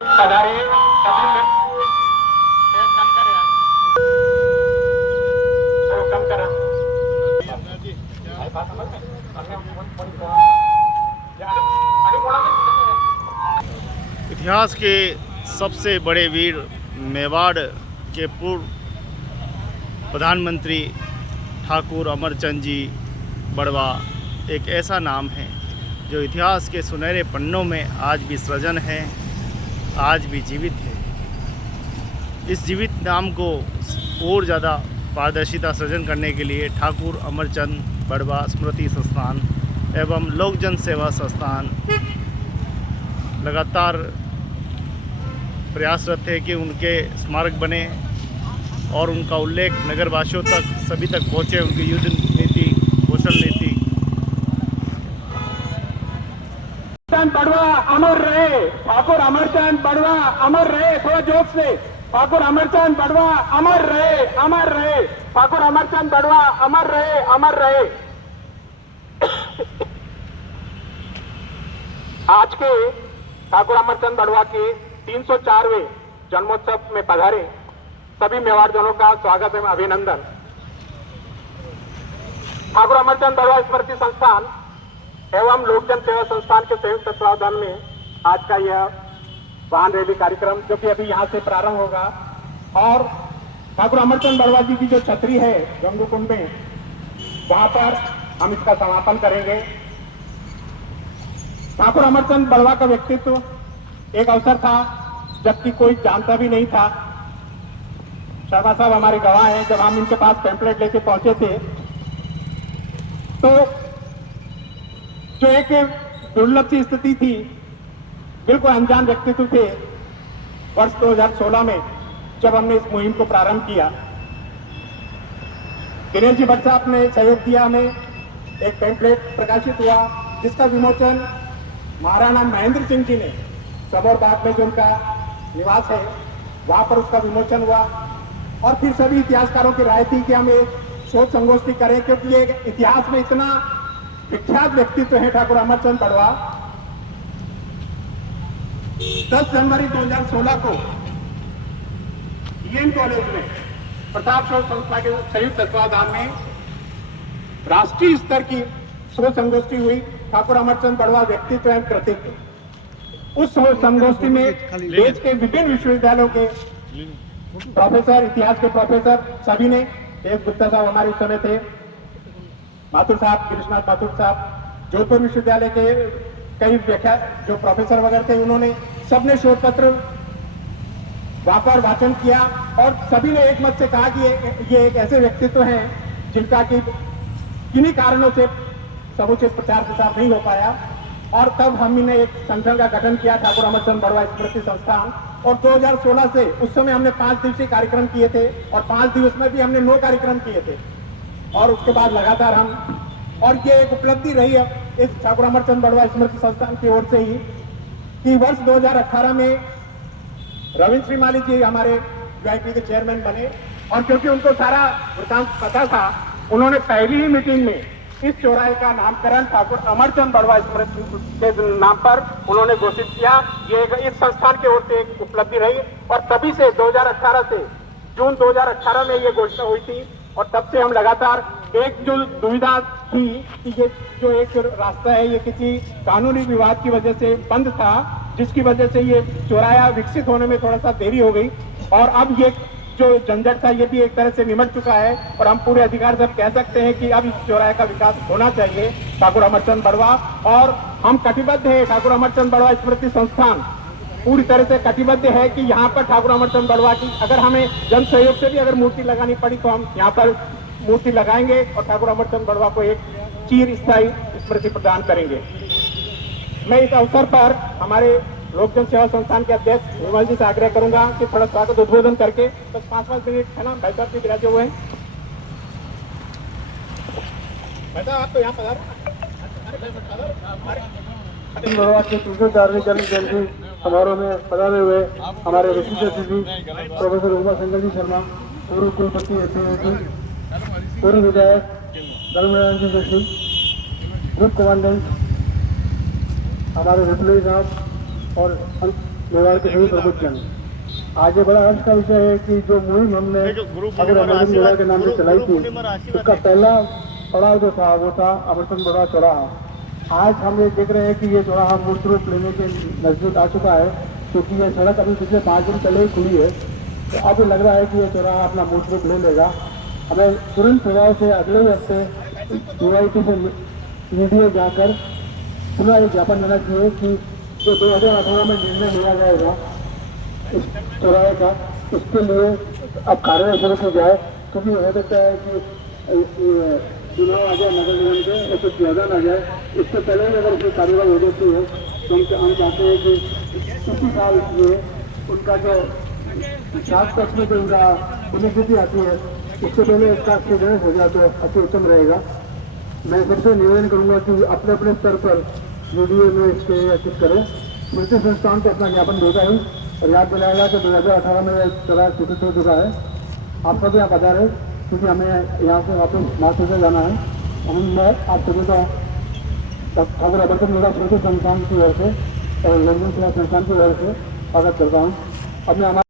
इतिहास के सबसे बड़े वीर मेवाड़ के पूर्व प्रधानमंत्री ठाकुर अमरचंद जी बड़वा एक ऐसा नाम है जो इतिहास के सुनहरे पन्नों में आज भी सृजन है, आज भी जीवित है। इस जीवित नाम को और ज़्यादा पारदर्शिता सृजन करने के लिए ठाकुर अमरचंद बड़वा स्मृति संस्थान एवं लोक जन सेवा संस्थान लगातार प्रयासरत है कि उनके स्मारक बने और उनका उल्लेख नगरवासियों तक सभी तक पहुँचे। उनकी युद्ध नीति, कौशल नीति। बड़वा अमर रहे, ठाकुर अमरचंद बड़वा अमर रहे। थोड़ा जोश से, ठाकुर अमरचंद बड़वा अमर रहे, अमर रहे। ठाकुर अमरचंद बड़वा अमर रहे, अमर रहे। आज के ठाकुर अमरचंद बड़वा के 304वें जन्मोत्सव में पधारे सभी मेवाड़जनों का स्वागत एवं अभिनंदन। ठाकुर अमरचंद बड़वा स्मृति संस्थान एवं लोक जन सेवा संस्थान के संयुक्त तत्वावधान में आज का यह वाहन रैली कार्यक्रम जो कि अभी यहां से प्रारंभ होगा और ठाकुर अमरचंद बड़वा जी की जो छतरी है गंगोकुंड में, वहां पर हम इसका समापन करेंगे। ठाकुर अमरचंद बड़वा का व्यक्तित्व एक अवसर था जबकि कोई जानता भी नहीं था। शर्मा साहब हमारे गवाह हैं, जब हम इनके पास पैम्पलेट लेके पहुंचे थे तो जो एक दुर्लभ सी स्थिति थी, बिल्कुल अनजान व्यक्तित्व थे। वर्ष 2016 में जब हमने इस मुहिम को प्रारंभ किया, दिनेश जी भट्ट साहब ने सहयोग दिया, हमें एक पैम्पलेट प्रकाशित हुआ जिसका विमोचन महाराणा महेंद्र सिंह जी ने सबौर बाग में जो उनका निवास है वहां पर उसका विमोचन हुआ। और फिर सभी इतिहासकारों की राय थी कि हम एक शोध संगोष्ठी करें, क्योंकि ये इतिहास में इतना विख्यात व्यक्तित्व है ठाकुर अमरचंद बड़वा। 10 जनवरी 2016 को ईएन कॉलेज में प्रताप शोध संस्था के संयुक्त तत्वावधान में राष्ट्रीय स्तर की शोध संगोष्ठी हुई, ठाकुर अमरचंद बड़वा व्यक्तित्व एवं कृतित्व। उस शोध संगोष्ठी में देश के विभिन्न विश्वविद्यालयों के प्रोफेसर, इतिहास के प्रोफेसर सभी ने, देव गुप्ता साहब हमारे उस समय थे, माथुर साहब, कृष्णनाथ माथुर साहब, जोधपुर विश्वविद्यालय के कई व्याख्या जो प्रोफेसर वगैरह थे, उन्होंने सबने शोध पत्र वहां पर वाचन किया और सभी ने एक मत से कहा कि ये एक ऐसे व्यक्तित्व हैं जिनका कि किन्हीं कारणों से समुचित प्रचार प्रसार नहीं हो पाया। और तब हमने एक संगठन का गठन किया, ठाकुर अमरचंद बड़वा स्मृति संस्थान। और 2016 से उस समय हमने 5 दिवसीय कार्यक्रम किए थे और 5 दिवस में भी हमने 9 कार्यक्रम किए थे और उसके बाद लगातार हम, और ये एक उपलब्धि रही है इस ठाकुर अमरचंद बड़वा स्मृति संस्थान की ओर से ही कि वर्ष 2018 में रविंद्र श्रीमाली जी हमारे यूआईपी के चेयरमैन बने। और क्योंकि उनको सारा वृत्तांत पता था, उन्होंने पहली ही मीटिंग में इस चौराहे का नामकरण ठाकुर अमरचंद बड़वा स्मृति के नाम पर उन्होंने घोषित किया। ये इस संस्थान की ओर से एक उपलब्धि रही और तभी से 2018 से जून 2018 में ये घोषणा हुई थी और तब से हम लगातार, एक जो दुविधा थी कि ये जो एक रास्ता है ये किसी कानूनी विवाद की वजह से बंद था, जिसकी वजह से ये चौराहा विकसित होने में थोड़ा सा देरी हो गई। और अब ये जो झंझट था ये भी एक तरह से निमट चुका है और हम पूरे अधिकार से कह सकते हैं कि अब इस चौराहे का विकास होना चाहिए ठाकुर अमरचंद बड़वा। और हम कटिबद्ध है, ठाकुर अमरचंद बड़वा स्मृति संस्थान पूरी तरह से कटिबद्ध है कि यहाँ पर ठाकुर अमरचंद बड़वा की अगर हमें जन सहयोग से भी अगर मूर्ति लगानी पड़ी तो हम यहाँ पर मूर्ति लगाएंगे और ठाकुर अमरचंद बड़वा को एक चिर स्थायी स्मृति प्रदान करेंगे। मैं इस अवसर पर हमारे लोक जन सेवा संस्थान के अध्यक्ष निर्मल जी से आग्रह करूंगा कि थोड़ा स्वागत उद्बोधन करके बस 5-5 मिनट है ना, भाई साहब भी विराजे हुए हैं। भाई साहब आप तो यहाँ पधारो। बड़वा के 304वें जन्म जयंती समारोह में पधारे हुए हमारे विशिष्ट अतिथि प्रोफेसर उमा शंकर जी शर्मा, पूर्व कुलपति एसएमसी, पूर्व विधायक धर्मनारायण जी जोशी, ग्रुप कमांडेंट हमारे विप्लवी साहब और मेवाड़ के सभी प्रबुद्धजन। आज ये बड़ा हर्ष का विषय है कि जो मुहिम हमने ये जो गुरु अगर पूर्णिमा अमरचंद बड़वा के नाम से आशीर्वाद- चलाई गुरु थी, पूर्णिमा आशीर्वाद उसका है। पहला पड़ाव जो था वो था अमरचंद बड़वा चौराहा। आज हम ये देख रहे हैं कि ये चौराहा मूर्त रूप लेने के नजदीक आ चुका है, क्योंकि ये सड़क अभी पिछले 5 दिन पहले ही खुली है। तो अब लग रहा है कि ये चौराहा अपना मूर्त रूप ले लेगा। हमें तुरंत प्रभाव से अगले ही हफ्ते यूआईटी से मीडिया जाकर पुनः एक ज्ञापन देना चाहिए कि जो 2018 में निर्णय लिया जाएगा इस चौराहे का, उसके लिए अब कार्रवाई शुरू की जाए। क्योंकि हो सकता है कि चुनाव आ जाए नगर निगम के और कुछ ज्यादा ना जाए, इससे पहले ही अगर उसकी कार्रवाई हो जाती है तो हम चाहते हैं कि इसी साल में उनका जो 7 में जो उनका पुण्यतिथि आती है उससे पहले इसका क्लियरेंस हो जाए तो अति उत्तम रहेगा। मैं सबसे निवेदन करूंगा कि अपने अपने स्तर पर वीडियो में इसके असिस्ट करें। स्मृति संस्थान को अपना ज्ञापन देगा ही और याद दिलाएगा कि 2018 में यह चौराहा स्वीकृत हो चुका है। आप सब यहाँ बता रहे क्योंकि हमें यहाँ से वापस मार्केट से जाना है। मैं आप सभी का ठाकुर अमरचंद बड़वा स्मृति संस्थान की ओर से और लोकजन सेवा संस्थान की ओर से स्वागत करता हूँ। अब मैं